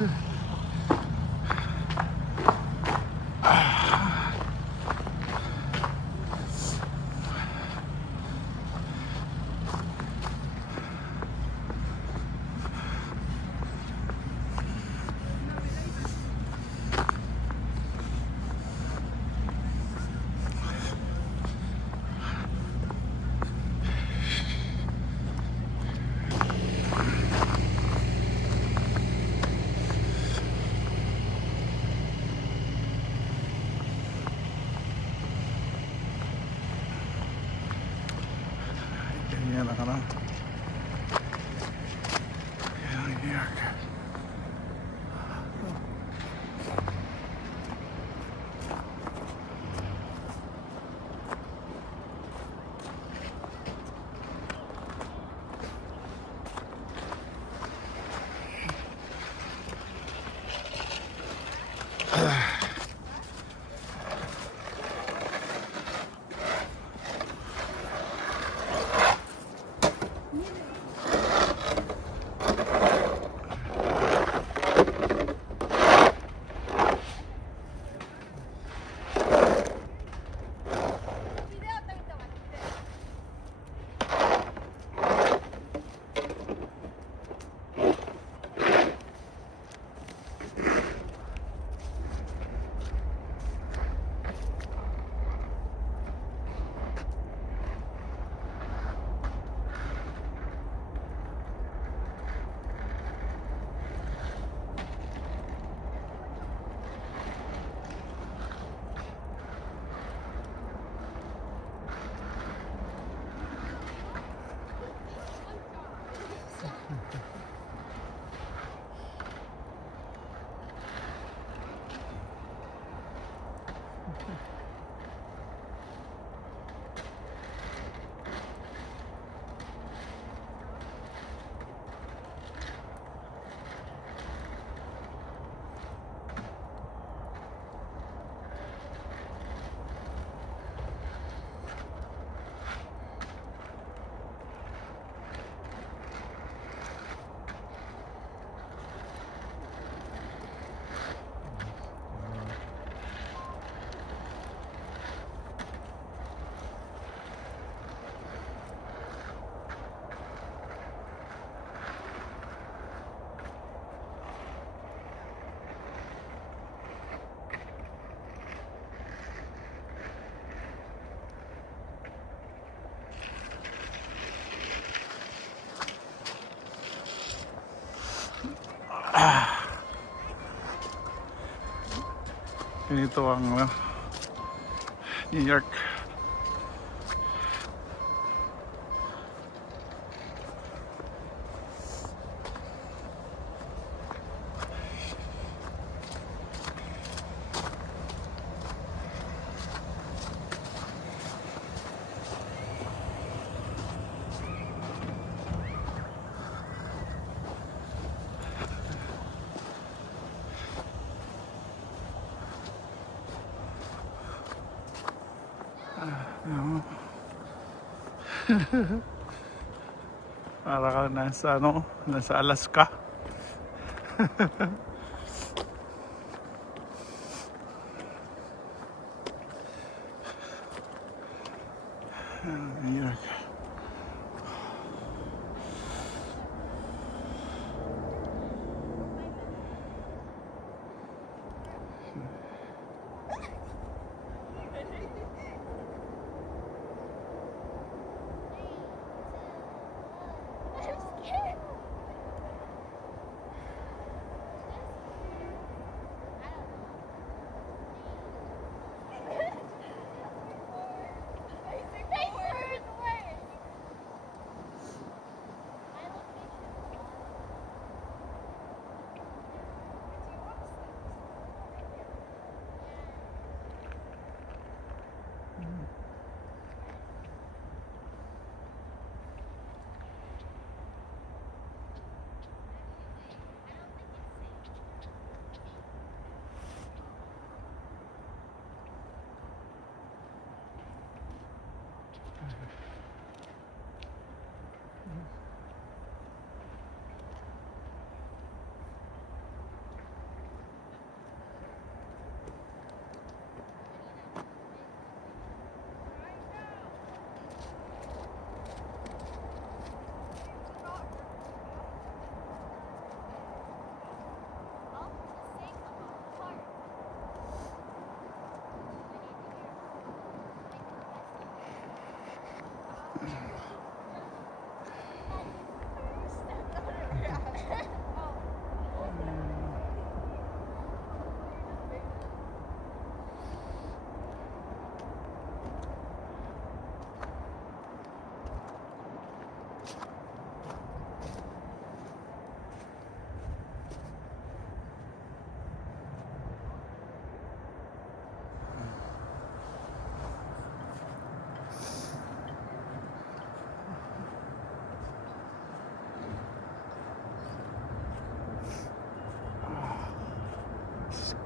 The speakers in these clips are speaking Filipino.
Ganyan na ka na. Yan, New York. Ganito ang New York. Para ka nasa nasa Alaska. New York.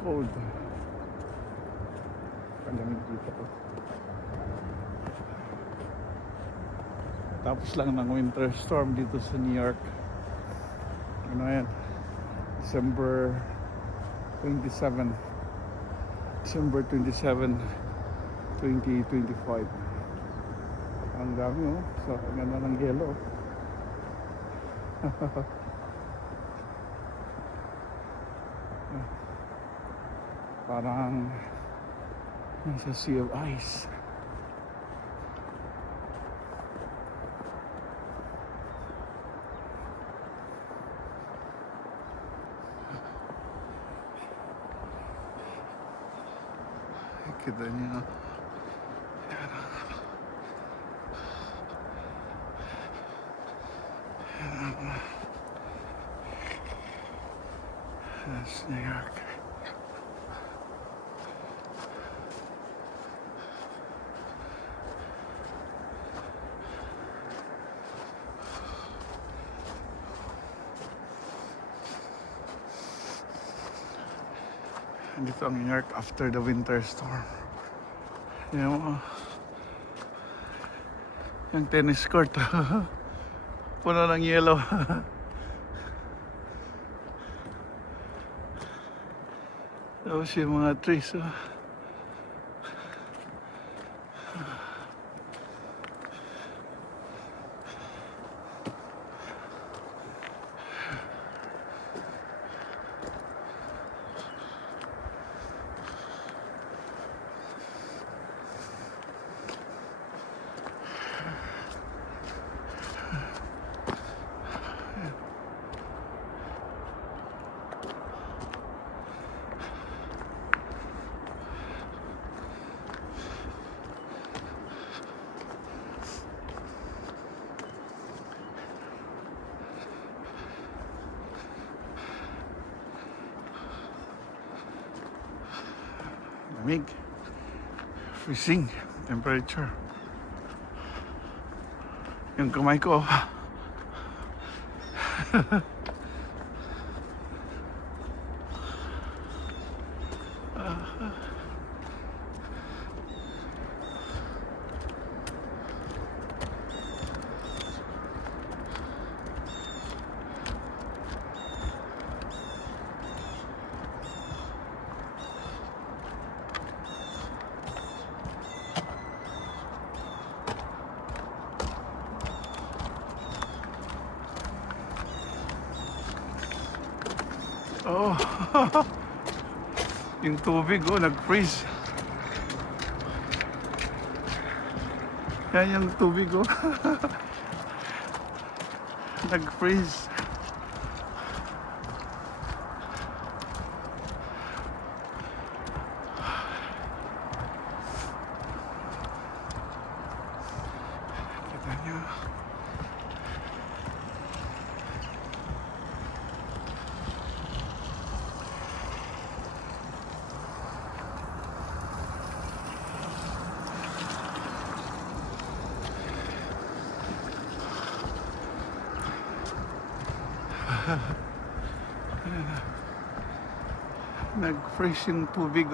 cold. Palamig dito ko. Tapos lang ng winter storm dito sa New York. Ano yan? December 27. December 27, 2025. Ang dami oh. So, ang ganda ng yellow. Parang nasa sea of ice. Kita niyo. That's New York. Dito ang New York after the winter storm. Yung tennis court puno ng yellow. Tapos yung mga trees lamig, freezing temperature. Yung kamay ko oh. Yung tubig nag-freeze. Yan yung tubig nag-freeze. Kita nyo. Nag-freeze yung tubig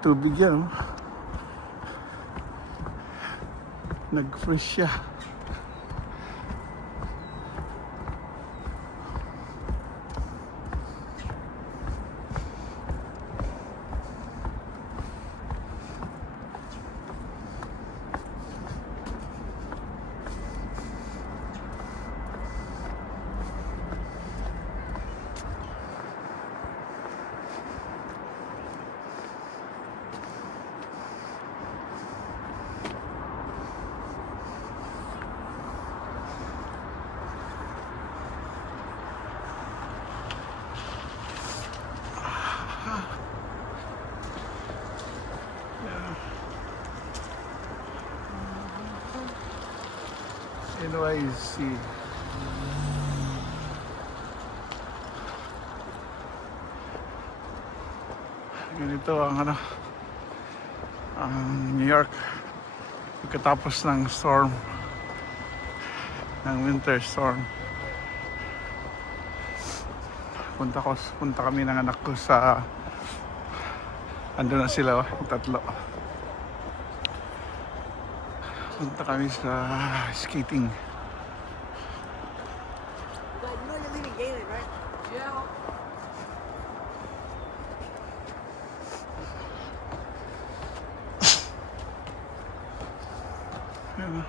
tubig yan nag-freeze siya. NYC. Ganito ang ang New York pagkatapos ng storm, ng winter storm. Punta kami ng anak ko sa ando na sila, yung tatlo. Punta kami sa skating. Dad, you know you're leaving Galen, right? Yeah. Ayan.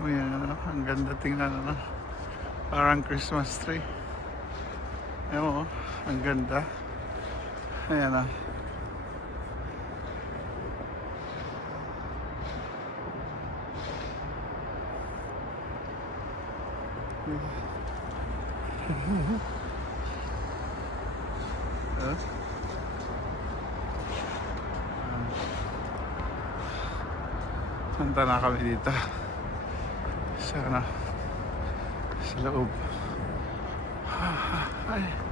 Ayan, ang ganda tingnan, parang Christmas tree. Ayan mo, ang ganda. Ayan. Punta na kami dito sa sa loob. Ay.